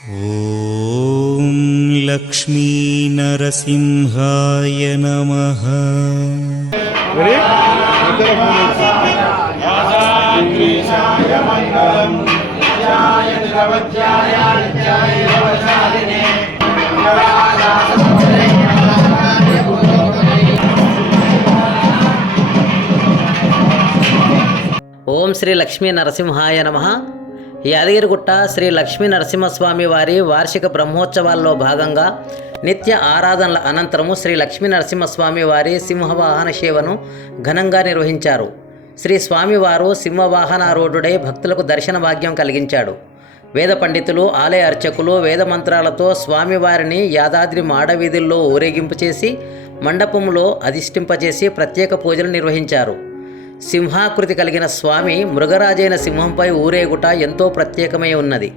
ॐ लक्ष्मीनरसिंहाय नमः। ఓం శ్రీ లక్ష్మీ నరసింహాయ నమః. యాదగిరిగుట్ట శ్రీ లక్ష్మీ నరసింహస్వామి వారి వార్షిక బ్రహ్మోత్సవాల్లో భాగంగా నిత్య ఆరాధనల అనంతరము శ్రీ లక్ష్మీ నరసింహస్వామి వారి సింహవాహన సేవను ఘనంగా నిర్వహించారు. శ్రీ స్వామివారు సింహవాహనారూఢుడై భక్తులకు దర్శన భాగ్యం కలిగించాడు. వేద పండితులు, ఆలయ అర్చకులు వేద మంత్రాలతో స్వామివారిని యాదాద్రి మాడవీధుల్లో ఊరేగింపు చేసి మండపంలో అధిష్ఠింపచేసి ప్రత్యేక పూజలు నిర్వహించారు. సింహాకృతి కలిగిన స్వామి మృగరాజైన సింహంపై ఊరేగుట ఎంతో ప్రత్యేకమై ఉన్నది.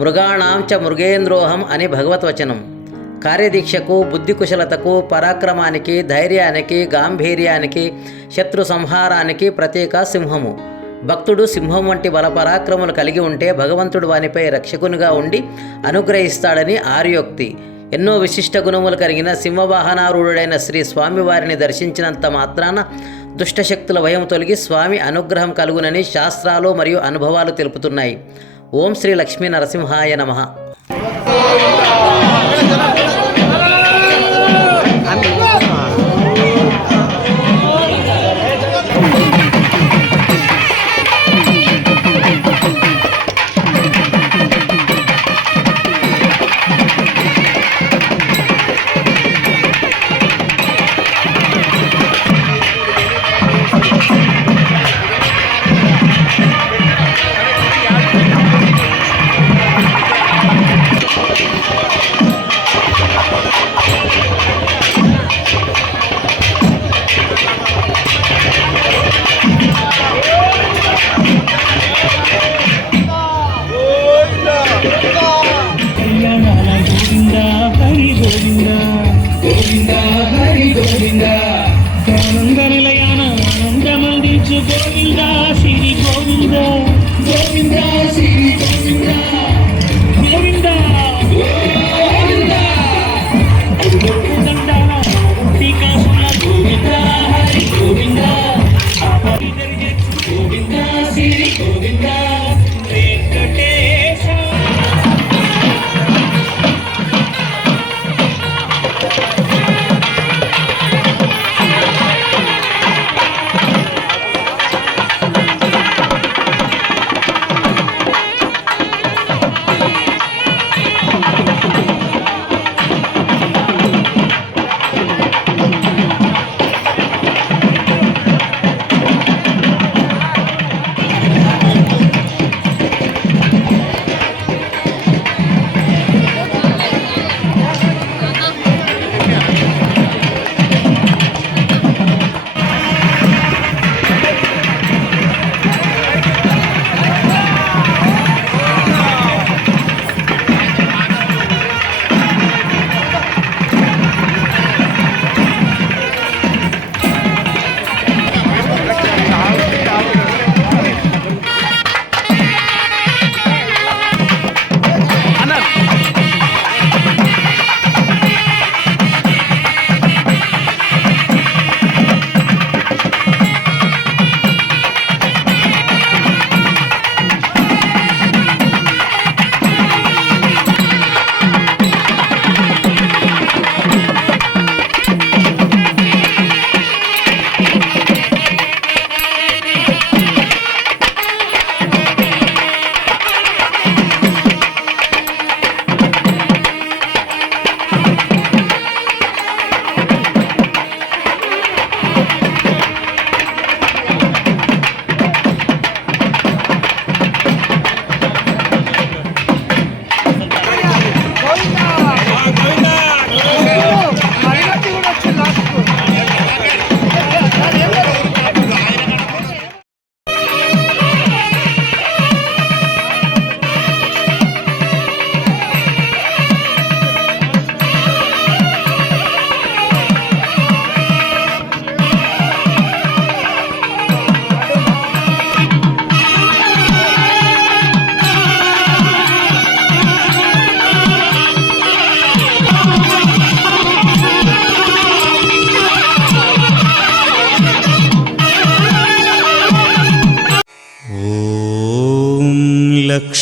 మృగాణాం చ మృగేంద్రోహం అని భగవద్వచనం. కార్యదీక్షకు, బుద్ధి కుశలతకు, పరాక్రమానికి, ధైర్యానికి, గాంభీర్యానికి, శత్రు సంహారానికి ప్రత్యేక సింహము. భక్తుడు సింహం వంటి బలపరాక్రములు కలిగి ఉంటే భగవంతుడు వానిపై రక్షకునిగా ఉండి అనుగ్రహిస్తాడని ఆర్యోక్తి. ఎన్నో విశిష్ట గుణములు కలిగిన సింహవాహనారూఢుడైన శ్రీ స్వామివారిని దర్శించినంత మాత్రాన దుష్టశక్తుల భయం తొలగి స్వామి అనుగ్రహం కలుగునని శాస్త్రాలు మరియు అనుభవాలు తెలుపుతున్నాయి. ఓం శ్రీ లక్ష్మీ నరసింహాయ నమః.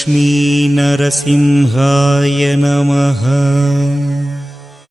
श्रीलक्ष्मीनरसिंहाय नमः।